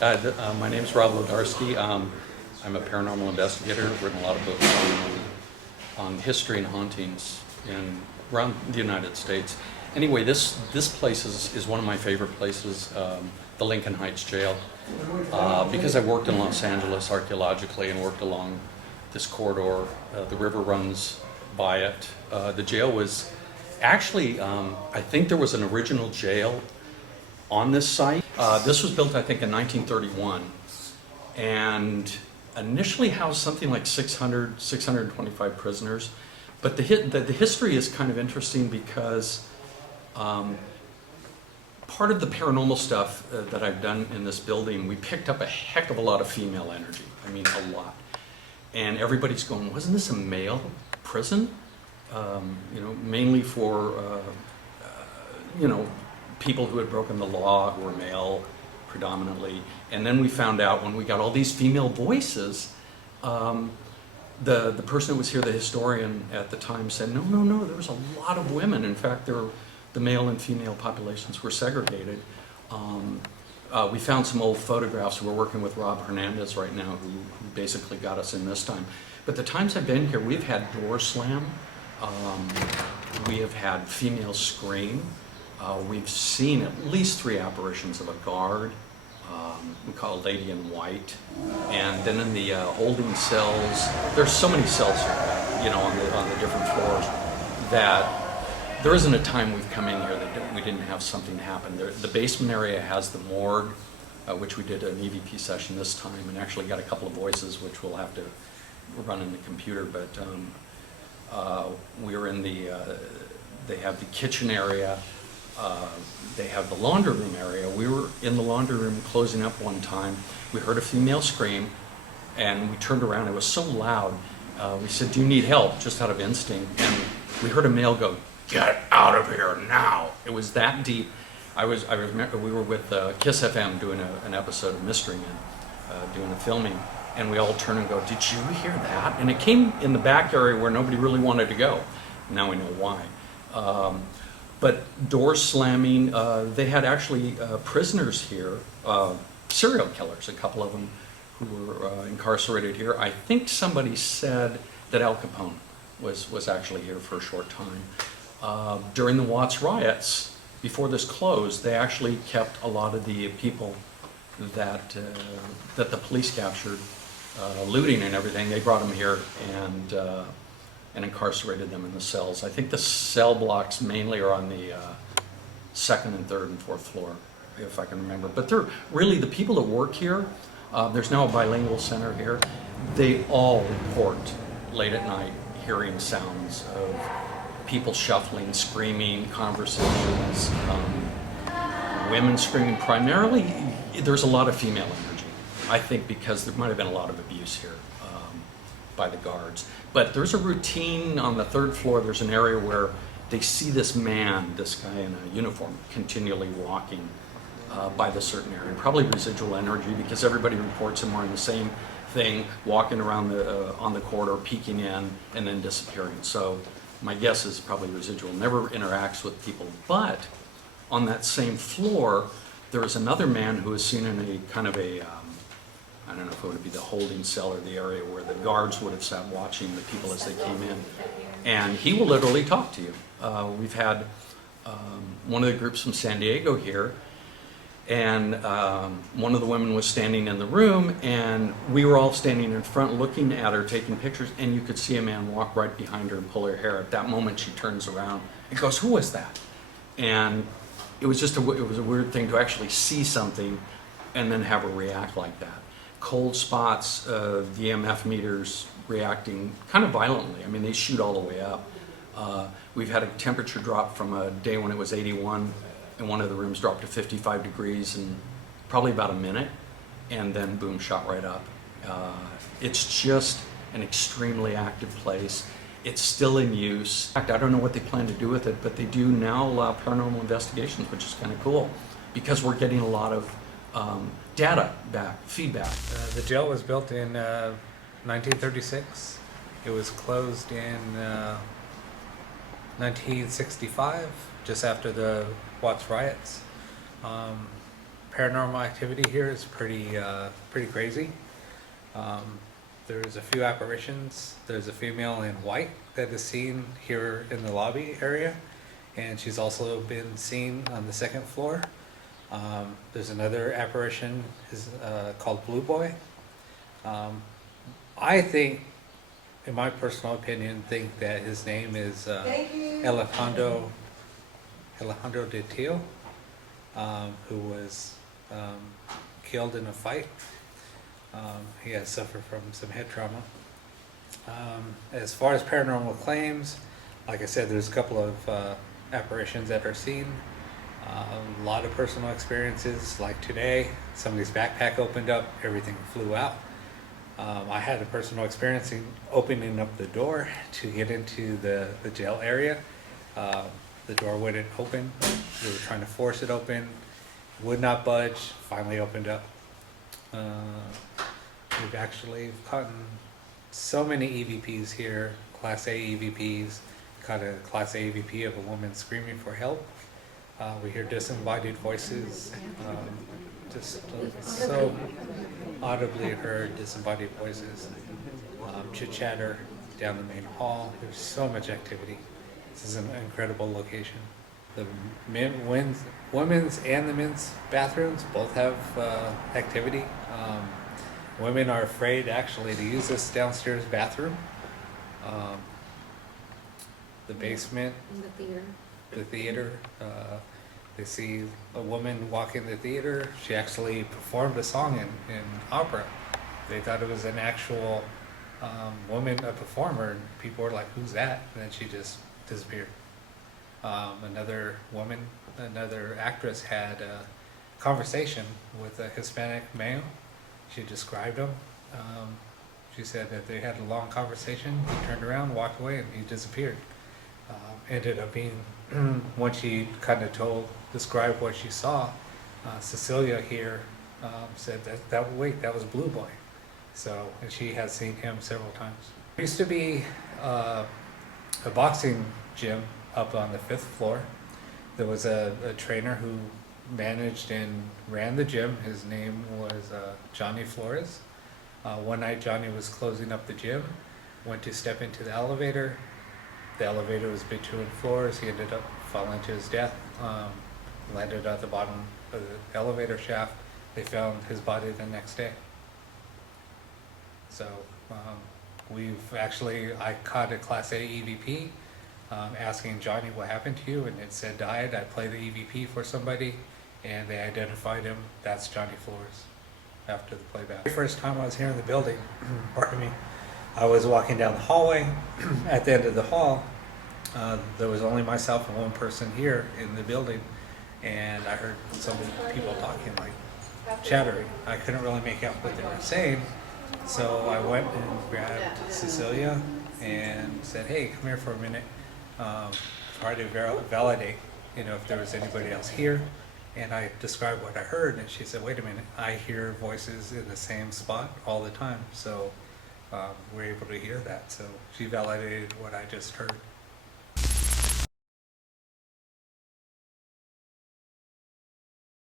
My name is Rob Lodarski. I'm a paranormal investigator. I've written a lot of books on history and hauntings around the United States. Anyway, this place is one of my favorite places, the Lincoln Heights Jail, because I worked in Los Angeles archaeologically and worked along this corridor. The river runs by it. The jail was actually, I think there was an original jail on this site. This was built, I think, in 1931, and initially housed something like 625 prisoners. But the history is kind of interesting because part of the paranormal stuff that I've done in this building, we picked up a heck of a lot of female energy. I mean, a lot. And everybody's going, wasn't this a male prison? Mainly for, people who had broken the law, who were male predominantly. And then we found out when we got all these female voices, the person who was here, the historian at the time, said, no, there was a lot of women. In fact, the male and female populations were segregated. We found some old photographs. We're working with Rob Hernandez right now, who basically got us in this time. But the times I've been here, we've had door slam. We have had female scream. We've seen at least 3 apparitions of a guard. We call it Lady in White. And then in the holding cells, there's so many cells here, on the different floors, that there isn't a time we've come in here that we didn't have something happen. The basement area has the morgue, which we did an EVP session this time, and actually got a couple of voices, which we'll have to run in the computer. But we were in they have the kitchen area. They have the laundry room area. We were in the laundry room closing up one time. We heard a female scream, and we turned around. It was so loud. We said, "Do you need help?" Just out of instinct. And we heard a male go, "Get out of here now!" It was that deep. I remember we were with Kiss FM doing an episode of Mystery Men, doing a filming, and we all turned and go, "Did you hear that?" And it came in the back area where nobody really wanted to go. Now we know why. But door slamming, they had actually prisoners here, serial killers, a couple of them who were incarcerated here. I think somebody said that Al Capone was actually here for a short time. During the Watts riots, before this closed, they actually kept a lot of the people that the police captured, looting and everything. They brought them here and incarcerated them in the cells. I think the cell blocks mainly are on the 2nd and 3rd and 4th floor, if I can remember. But they're really the people that work here. There's now a bilingual center here. They all report late at night hearing sounds of people shuffling, screaming, conversations, women screaming. Primarily, there's a lot of female energy. I think because there might have been a lot of abuse here by the guards. But there's a routine on the 3rd floor. There's an area where they see this man, this guy in a uniform, continually walking by the certain area. Probably residual energy, because everybody reports him wearing the same thing, walking around on the corridor, peeking in, and then disappearing. So my guess is probably residual. Never interacts with people. But on that same floor, there is another man who is seen in a kind of a I don't know if it would be the holding cell or the area where the guards would have sat watching the people as they came in. And he will literally talk to you. We've had one of the groups from San Diego here, and one of the women was standing in the room, and we were all standing in front looking at her, taking pictures, and you could see a man walk right behind her and pull her hair. At that moment, she turns around and goes, "Who was that?" And it was just it was a weird thing to actually see something and then have her react like that. Cold spots, the EMF meters reacting kind of violently. I mean, they shoot all the way up. We've had a temperature drop from a day when it was 81, and one of the rooms dropped to 55 degrees in probably about a minute, and then boom, shot right up. It's just an extremely active place. It's still in use. In fact, I don't know what they plan to do with it, but they do now allow paranormal investigations, which is kind of cool, because we're getting a lot of data back, feedback. The jail was built in 1936. It was closed in 1965, just after the Watts riots. paranormal activity here is pretty crazy. There's a few apparitions. There's a female in white that is seen here in the lobby area, and she's also been seen on the second floor. There's another apparition called Blue Boy. I think, in my personal opinion, think that his name is Alejandro de Tio, who was killed in a fight. He has suffered from some head trauma. As far as paranormal claims, like I said, there's a couple of apparitions that are seen. A lot of personal experiences, like today, somebody's backpack opened up, everything flew out. I had a personal experience in opening up the door to get into the jail area. The door wouldn't open. We were trying to force it open, would not budge, finally opened up. We've actually gotten so many EVPs here, Class A EVPs, caught a Class A EVP of a woman screaming for help. We hear disembodied voices, just so audibly heard disembodied voices, chit chatter down the main hall. There's so much activity. This is an incredible location. The women's and the men's bathrooms both have activity. Women are afraid actually to use this downstairs bathroom. The basement, the theater, they see a woman walk in the theater. She actually performed a song in opera. They thought it was an actual woman, a performer, and people were like, "Who's that?" And then she just disappeared. Another woman, another actress had a conversation with a Hispanic male. She described him. She said that they had a long conversation. He turned around, walked away, and he disappeared. Ended up being, when she kind of described what she saw, Cecilia here said that was Blue Boy. So, and she has seen him several times. There used to be a boxing gym up on the 5th floor. There was a trainer who managed and ran the gym. His name was Johnny Flores. One night Johnny was closing up the gym, went to step into the elevator. The elevator was between floors. He ended up falling to his death, landed at the bottom of the elevator shaft. They found his body the next day. So I caught a Class A EVP asking Johnny what happened to you, and it said died. I played the EVP for somebody, and they identified him. That's Johnny Flores after the playback. The first time I was here in the building, pardon me, I was walking down the hallway. At the end of the hall, there was only myself and one person here in the building, and I heard some people talking, like chattering. I couldn't really make out what they were saying, so I went and grabbed Cecilia and said, "Hey, come here for a minute." Try to validate, if there was anybody else here. And I described what I heard, and she said, "Wait a minute, I hear voices in the same spot all the time." So we're able to hear that. So she validated what I just heard.